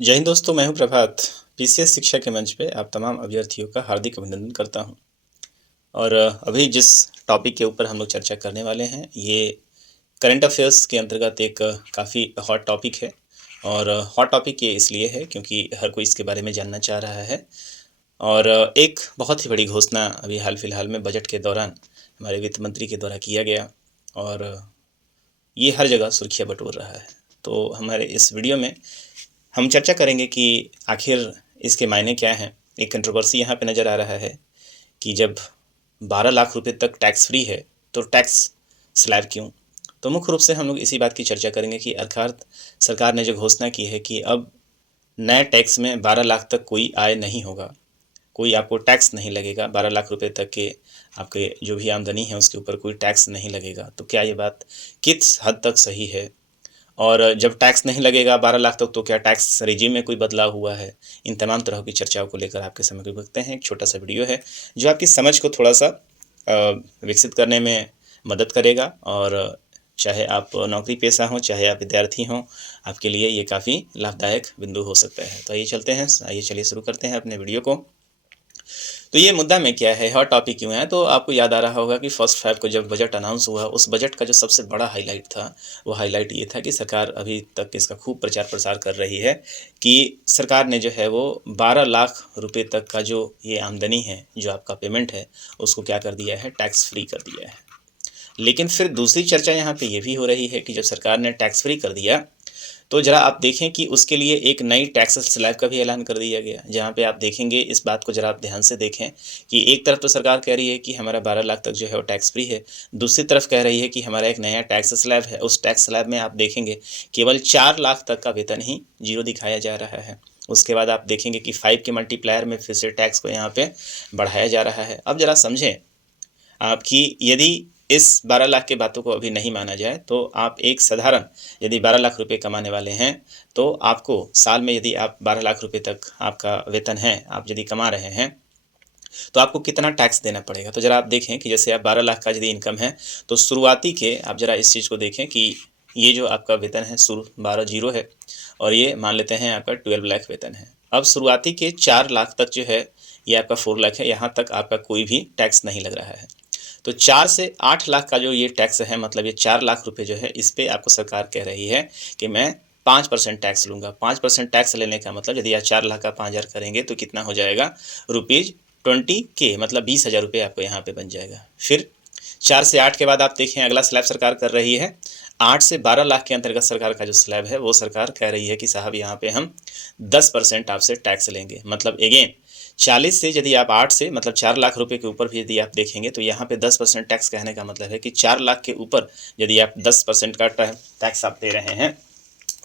जय हिंद दोस्तों, मैं हूं प्रभात। पीसीएस शिक्षा के मंच पे आप तमाम अभ्यर्थियों का हार्दिक अभिनंदन करता हूं। और अभी जिस टॉपिक के ऊपर हम लोग चर्चा करने वाले हैं, ये करंट अफेयर्स के अंतर्गत एक काफ़ी हॉट टॉपिक है। और हॉट टॉपिक ये इसलिए है क्योंकि हर कोई इसके बारे में जानना चाह रहा है। और एक बहुत ही बड़ी घोषणा अभी हाल फिलहाल में बजट के दौरान हमारे वित्त मंत्री के द्वारा किया गया, और ये हर जगह सुर्खियाँ बटोर रहा है। तो हमारे इस वीडियो में हम चर्चा करेंगे कि आखिर इसके मायने क्या हैं। एक कंट्रोवर्सी यहाँ पे नज़र आ रहा है कि जब 12 लाख रुपए तक टैक्स फ्री है तो टैक्स स्लैब क्यों। तो मुख्य रूप से हम लोग इसी बात की चर्चा करेंगे कि अर्थात सरकार ने जो घोषणा की है कि अब नए टैक्स में 12 लाख तक कोई आय नहीं होगा, कोई आपको टैक्स नहीं लगेगा। 12 लाख रुपए तक के आपके जो भी आमदनी है उसके ऊपर कोई टैक्स नहीं लगेगा। तो क्या ये बात किस हद तक सही है? और जब टैक्स नहीं लगेगा 12 लाख तक, तो क्या टैक्स रेजिम में कोई बदलाव हुआ है? इन तमाम तरह की चर्चाओं को लेकर आपके समक्ष रखते हैं। एक छोटा-सा वीडियो है जो आपकी समझ को थोड़ा-सा विकसित करने में मदद करेगा। और चाहे आप नौकरी पेशा हों, चाहे आप विद्यार्थी हों, आपके लिए ये काफ़ी लाभदायक बिंदु हो सकता है। तो आइए चलते हैं, आइए चलिए शुरू करते हैं अपने वीडियो को। तो ये मुद्दा में क्या है, हॉट टॉपिक क्यों है? तो आपको याद आ रहा होगा कि फर्स्ट फ़ेब को जब बजट अनाउंस हुआ, उस बजट का जो सबसे बड़ा हाईलाइट था, वो हाईलाइट ये था कि सरकार अभी तक इसका खूब प्रचार प्रसार कर रही है कि सरकार ने जो है वो 12 लाख रुपए तक का जो ये आमदनी है, जो आपका पेमेंट है, उसको क्या कर दिया है, टैक्स फ्री कर दिया है। लेकिन फिर दूसरी चर्चा यहाँ पे ये भी हो रही है कि जब सरकार ने टैक्स फ्री कर दिया, तो ज़रा आप देखें कि उसके लिए एक नई टैक्स स्लैब का भी ऐलान कर दिया गया। जहाँ पे आप देखेंगे, इस बात को ज़रा आप ध्यान से देखें कि एक तरफ तो सरकार कह रही है कि हमारा 12 लाख तक जो है वो टैक्स फ्री है, दूसरी तरफ कह रही है कि हमारा एक नया टैक्स स्लैब है। उस टैक्स स्लैब में आप देखेंगे केवल 4 लाख तक का वेतन ही ज़ीरो दिखाया जा रहा है। उसके बाद आप देखेंगे कि 5 के मल्टीप्लायर में फिर से टैक्स को यहाँ पे बढ़ाया जा रहा है। अब ज़रा समझें आप कि यदि इस 12 लाख की बातों को अभी नहीं माना जाए, तो आप एक साधारण, यदि 12 लाख रुपए कमाने वाले हैं, तो आपको साल में, यदि आप 12 लाख रुपए तक आपका वेतन है, आप यदि कमा रहे हैं, तो आपको कितना टैक्स देना पड़ेगा। तो ज़रा आप देखें कि जैसे आप 12 लाख का यदि इनकम है, तो शुरुआती के आप ज़रा इस चीज़ को देखें कि ये जो आपका वेतन है, शुरू 12 जीरो है, और ये मान लेते हैं आपका 12 लाख वेतन है। अब शुरुआती के 4 लाख तक जो है, ये आपका 4 लाख है, यहाँ तक आपका कोई भी टैक्स नहीं लग रहा है। तो 4 से 8 लाख का जो ये टैक्स है, मतलब ये 4 लाख रुपए जो है, इस पे आपको सरकार कह रही है कि मैं 5% टैक्स लूँगा। 5% टैक्स लेने का मतलब, यदि आप 4 लाख का 5,000 करेंगे तो कितना हो जाएगा, रुपीज़ 20K, मतलब 20,000 रुपये आपको यहाँ पे बन जाएगा। फिर 4 से 8 के बाद आप देखें, अगला स्लैब सरकार कर रही है 8 से 12 लाख के अंतर्गत। सरकार का जो स्लैब है, वो सरकार कह रही है कि साहब यहाँ पे हम 10% आपसे टैक्स लेंगे। मतलब अगेन 40 से, यदि आप 8 से, मतलब 4 लाख रुपए के ऊपर भी यदि आप देखेंगे, तो यहाँ पे 10% टैक्स कहने का मतलब है कि 4 लाख के ऊपर यदि आप 10% का टैक्स आप दे रहे हैं,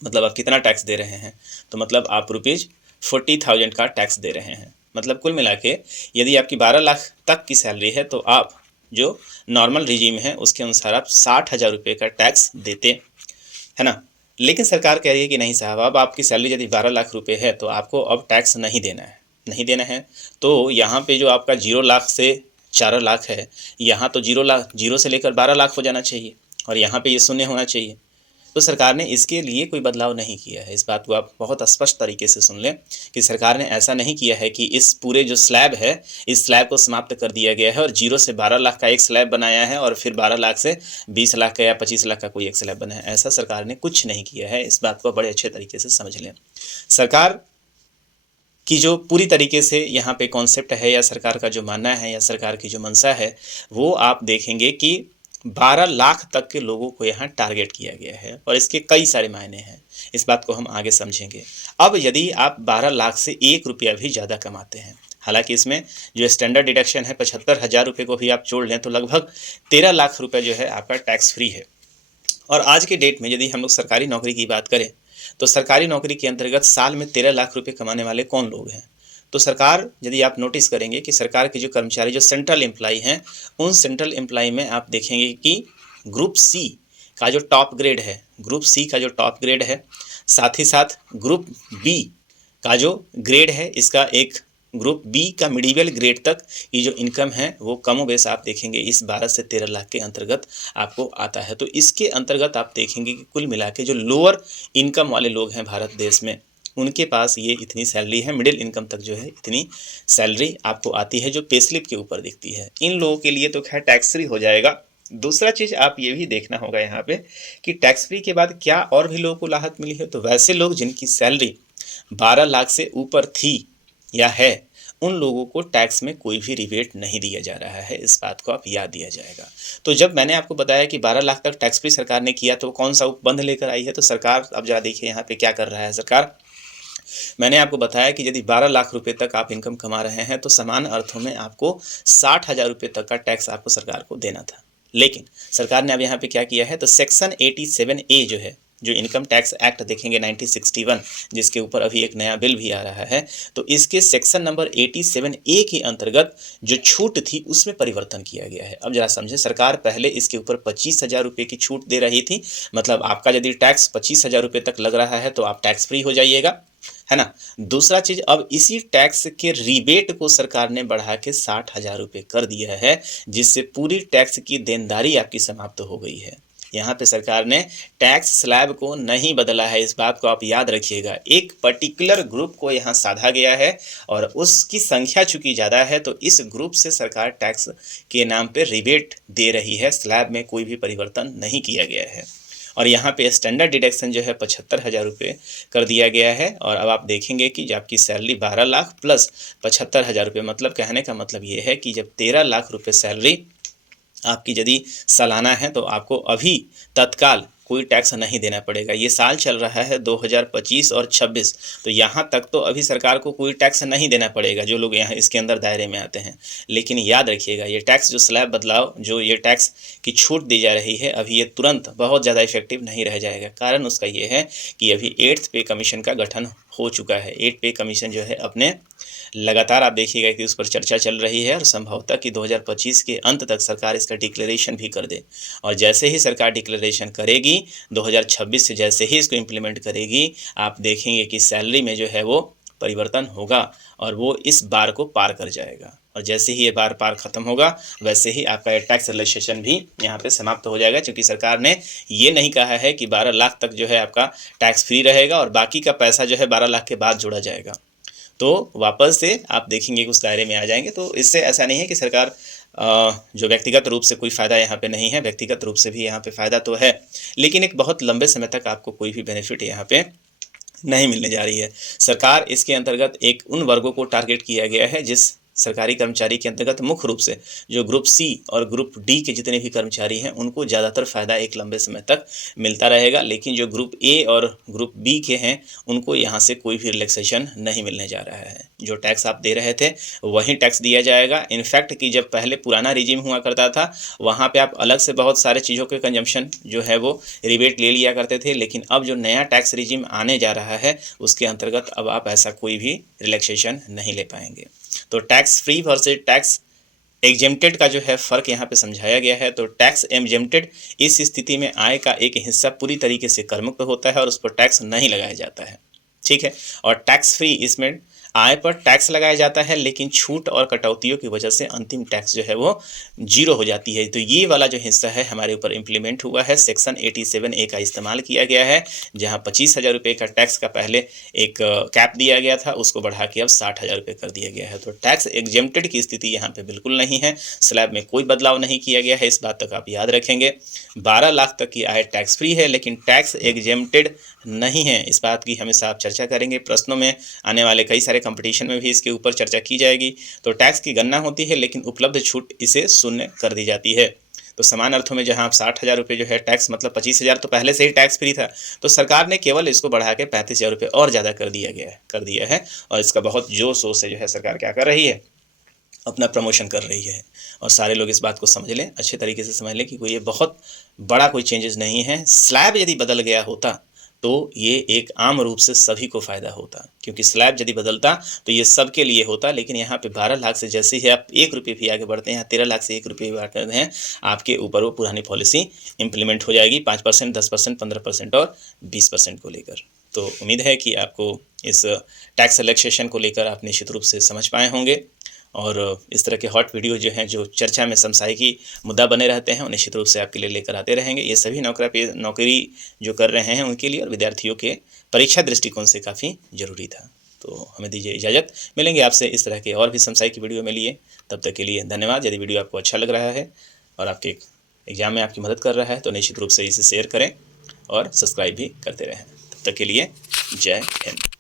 मतलब आप कितना टैक्स दे रहे हैं, तो मतलब आप रुपीज़ 40,000 का टैक्स दे रहे हैं। मतलब कुल मिला के यदि आपकी 12 लाख तक की सैलरी है, तो आप जो नॉर्मल रिजीम है उसके अनुसार आप 60,000 रुपये का टैक्स देते, है ना। लेकिन सरकार कह रही है कि नहीं साहब, अब आपकी सैलरी यदि 12 लाख रुपए है, तो आपको अब टैक्स नहीं देना है, नहीं देना है। तो यहाँ पे जो आपका 0 लाख से 4 लाख है, यहाँ तो 0 लाख, 0 से लेकर 12 लाख हो जाना चाहिए, और यहाँ पे ये शून्य होना चाहिए। तो सरकार ने इसके लिए कोई बदलाव नहीं किया है। इस बात को आप बहुत स्पष्ट तरीके से सुन लें कि सरकार ने ऐसा नहीं किया है कि इस पूरे जो स्लैब है, इस स्लैब को समाप्त कर दिया गया है और 0 से 12 लाख का एक स्लैब बनाया है, और फिर 12 लाख से 20 लाख का या 25 लाख का कोई एक स्लैब बनाया है। ऐसा सरकार ने कुछ नहीं किया है। इस बात को बड़े अच्छे तरीके से समझ लें। सरकार की जो पूरी तरीके से यहाँ पे कॉन्सेप्ट है, या सरकार का जो मानना है, या सरकार की जो मंशा है, वो आप देखेंगे कि 12 लाख तक के लोगों को यहाँ टारगेट किया गया है, और इसके कई सारे मायने हैं। इस बात को हम आगे समझेंगे। अब यदि आप 12 लाख से 1 रुपया भी ज़्यादा कमाते हैं, हालांकि इसमें जो स्टैंडर्ड डिडक्शन है 75,000 रुपये को भी आप जोड़ लें, तो लगभग 13 लाख रुपये जो है आपका टैक्स फ्री है। और आज के डेट में यदि हम लोग सरकारी नौकरी की बात करें, तो सरकारी नौकरी के अंतर्गत साल में 13 लाख रुपए कमाने वाले कौन लोग हैं? तो सरकार, यदि आप नोटिस करेंगे कि सरकार के जो कर्मचारी, जो सेंट्रल एम्प्लॉई हैं, उन सेंट्रल एम्प्लॉई में आप देखेंगे कि ग्रुप सी का जो टॉप ग्रेड है, ग्रुप सी का जो टॉप ग्रेड है, साथ ही साथ ग्रुप बी का जो ग्रेड है, इसका एक ग्रुप बी का मिडिवल ग्रेड तक की जो इनकम है, वो कमोबेश आप देखेंगे इस 12 से 13 लाख के अंतर्गत आपको आता है। तो इसके अंतर्गत आप देखेंगे कि कुल मिला के जो लोअर इनकम वाले लोग हैं भारत देश में, उनके पास ये इतनी सैलरी है, मिडिल इनकम तक जो है इतनी सैलरी आपको आती है जो पे स्लिप के ऊपर दिखती है। इन लोगों के लिए तो खैर टैक्स फ्री हो जाएगा। दूसरा चीज़ आप ये भी देखना होगा यहाँ पे कि टैक्स फ्री के बाद क्या और भी लोगों को राहत मिली है। तो वैसे लोग जिनकी सैलरी 12 लाख से ऊपर थी या है, उन लोगों को टैक्स में कोई भी रिबेट नहीं दिया जा रहा है। इस बात को आप याद दिया जाएगा। तो जब मैंने आपको बताया कि 12 लाख तक टैक्स फ्री सरकार ने किया तो कौन सा उपबंध लेकर आई है, तो सरकार अब जरा देखिए यहाँ पे क्या कर रहा है सरकार। मैंने आपको बताया कि यदि 12 लाख रुपए तक आप इनकम कमा रहे हैं तो समान अर्थों में आपको 60,000 रुपये तक का टैक्स आपको सरकार को देना था। लेकिन सरकार ने अब यहाँ पे क्या किया है, तो सेक्शन 87A जो है, जो इनकम टैक्स एक्ट देखेंगे 1961, जिसके ऊपर अभी एक नया बिल भी आ रहा है, तो इसके सेक्शन नंबर 87A के अंतर्गत जो छूट थी उसमें परिवर्तन किया गया है। अब जरा समझे, सरकार पहले इसके ऊपर 25,000 रुपये की छूट दे रही थी, मतलब आपका यदि टैक्स 25,000 रुपये तक लग रहा है तो आप टैक्स फ्री हो जाइएगा, है ना। दूसरा चीज, अब इसी टैक्स के रिबेट को सरकार ने बढ़ा के 60,000 रुपये कर दिया है, जिससे पूरी टैक्स की देनदारी आपकी समाप्त हो गई है। यहाँ पे सरकार ने टैक्स स्लैब को नहीं बदला है, इस बात को आप याद रखिएगा। एक पर्टिकुलर ग्रुप को यहाँ साधा गया है और उसकी संख्या चूंकि ज़्यादा है तो इस ग्रुप से सरकार टैक्स के नाम पे रिबेट दे रही है। स्लैब में कोई भी परिवर्तन नहीं किया गया है। और यहाँ पे स्टैंडर्ड डिडक्शन जो है 75,000 रुपये कर दिया गया है। और अब आप देखेंगे कि जब आपकी सैलरी 12 लाख प्लस 75,000 रुपये, मतलब कहने का मतलब ये है कि जब 13 लाख रुपये सैलरी आपकी यदि सालाना है तो आपको अभी तत्काल कोई टैक्स नहीं देना पड़ेगा। ये साल चल रहा है 2025 और 26, तो यहाँ तक तो अभी सरकार को कोई टैक्स नहीं देना पड़ेगा जो लोग यहाँ इसके अंदर दायरे में आते हैं। लेकिन याद रखिएगा, ये टैक्स जो स्लैब बदलाव, जो ये टैक्स की छूट दी जा रही है, अभी ये तुरंत बहुत ज़्यादा इफेक्टिव नहीं रह जाएगा। कारण उसका ये है कि अभी 8th पे कमीशन का गठन हो चुका है। 8th पे कमीशन जो है अपने लगातार आप देखिएगा कि उस पर चर्चा चल रही है और संभवतः कि 2025 के अंत तक सरकार इसका डिक्लेरेशन भी कर दे। और जैसे ही सरकार डिक्लेरेशन करेगी 2026 से, जैसे ही इसको इम्प्लीमेंट करेगी, आप देखेंगे कि सैलरी में जो है वो परिवर्तन होगा और वो इस बार को पार कर जाएगा। और जैसे ही ये बार पार खत्म होगा वैसे ही आपका ये टैक्स रिलैक्सेशन भी यहाँ पे समाप्त हो जाएगा, क्योंकि सरकार ने ये नहीं कहा है कि 12 लाख तक जो है आपका टैक्स फ्री रहेगा और बाकी का पैसा जो है 12 लाख के बाद जोड़ा जाएगा। तो वापस से आप देखेंगे कि उस दायरे में आ जाएंगे। तो इससे ऐसा नहीं है कि सरकार जो व्यक्तिगत रूप से कोई फ़ायदा यहाँ पे नहीं है, व्यक्तिगत रूप से भी यहाँ पे फ़ायदा तो है, लेकिन एक बहुत लंबे समय तक आपको कोई भी बेनिफिट यहाँ पे नहीं मिलने जा रही है। सरकार इसके अंतर्गत एक उन वर्गों को टारगेट किया गया है जिस सरकारी कर्मचारी के अंतर्गत मुख्य रूप से जो ग्रुप सी और ग्रुप डी के जितने भी कर्मचारी हैं उनको ज़्यादातर फ़ायदा एक लंबे समय तक मिलता रहेगा। लेकिन जो ग्रुप ए और ग्रुप बी के हैं उनको यहाँ से कोई भी रिलैक्सेशन नहीं मिलने जा रहा है। जो टैक्स आप दे रहे थे वही टैक्स दिया जाएगा। इनफैक्ट कि जब पहले पुराना रिजीम हुआ करता था वहाँ पर आप अलग से बहुत सारे चीज़ों के कंजम्पशन जो है वो रिबेट ले लिया करते थे, लेकिन अब जो नया टैक्स रिजीम आने जा रहा है उसके अंतर्गत अब आप ऐसा कोई भी रिलैक्सेशन नहीं ले पाएंगे। तो tax free versus tax exempted का जो है फ़र्क यहाँ पे समझाया गया है। तो टैक्स एग्जेम्प्टेड इस स्थिति में आय का एक हिस्सा पूरी तरीके से करमुक्त होता है और उस पर टैक्स नहीं लगाया जाता है, ठीक है। और टैक्स फ्री, इसमें आय पर टैक्स लगाया जाता है लेकिन छूट और कटौतियों की वजह से अंतिम टैक्स जो है वो जीरो हो जाती है। तो ये वाला जो हिस्सा है हमारे ऊपर इम्प्लीमेंट हुआ है। सेक्शन 87A का इस्तेमाल किया गया है, जहां 25,000 रुपये का टैक्स का पहले एक कैप दिया गया था, उसको बढ़ा के अब 60,000 रुपये कर दिया गया है। तो टैक्स एग्जेम्प्टेड की स्थिति यहाँ पे बिल्कुल नहीं है। स्लैब में कोई बदलाव नहीं किया गया है, इस बात तक आप याद रखेंगे। 12 लाख तक की आय टैक्स फ्री है लेकिन टैक्स एग्जेम्प्टेड नहीं है। इस बात की हमेशा आप चर्चा करेंगे, प्रश्नों में आने वाले कई सारे कंपटीशन में भी इसके ऊपर चर्चा की जाएगी। तो टैक्स की गणना होती है लेकिन उपलब्ध छूट इसे शून्य कर दी जाती है। तो समान अर्थों में जहां आप 60,000 रुपये जो है टैक्स, मतलब 25,000 तो पहले से ही टैक्स फ्री था, तो सरकार ने केवल इसको बढ़ा के 35,000 रुपये और ज़्यादा कर दिया है। और इसका बहुत जोर शोर से जो है सरकार क्या कर रही है, अपना प्रमोशन कर रही है। और सारे लोग इस बात को समझ लें, अच्छे तरीके से समझ लें कि कोई ये बहुत बड़ा कोई चेंजेस नहीं है। स्लैब यदि बदल गया होता तो ये एक आम रूप से सभी को फ़ायदा होता, क्योंकि स्लैब यदि बदलता तो ये सबके लिए होता। लेकिन यहाँ पे 12 लाख से जैसे ही आप 1 रुपये भी आगे बढ़ते हैं, 13 लाख से 1 रुपये भी बढ़ते हैं, आपके ऊपर वो पुरानी पॉलिसी इम्प्लीमेंट हो जाएगी 5%, 10%, 15% और 20% को लेकर। तो उम्मीद है कि आपको इस टैक्स रिलैक्सेशन को लेकर आप निश्चित रूप से समझ पाए होंगे। और इस तरह के हॉट वीडियो जो हैं, जो चर्चा में समसामयिकी मुद्दा बने रहते हैं, वो निश्चित रूप से आपके लिए लेकर आते रहेंगे। ये सभी नौकरी जो कर रहे हैं उनके लिए और विद्यार्थियों के परीक्षा दृष्टिकोण से काफ़ी ज़रूरी था। तो हमें दीजिए इजाज़त, मिलेंगे आपसे इस तरह के और भी समसामयिक वीडियो में लिए। तब तक के लिए धन्यवाद। यदि वीडियो आपको अच्छा लग रहा है और आपके एग्ज़ाम में आपकी मदद कर रहा है तो निश्चित रूप से इसे शेयर करें और सब्सक्राइब भी करते रहें। तब तक के लिए जय हिंद।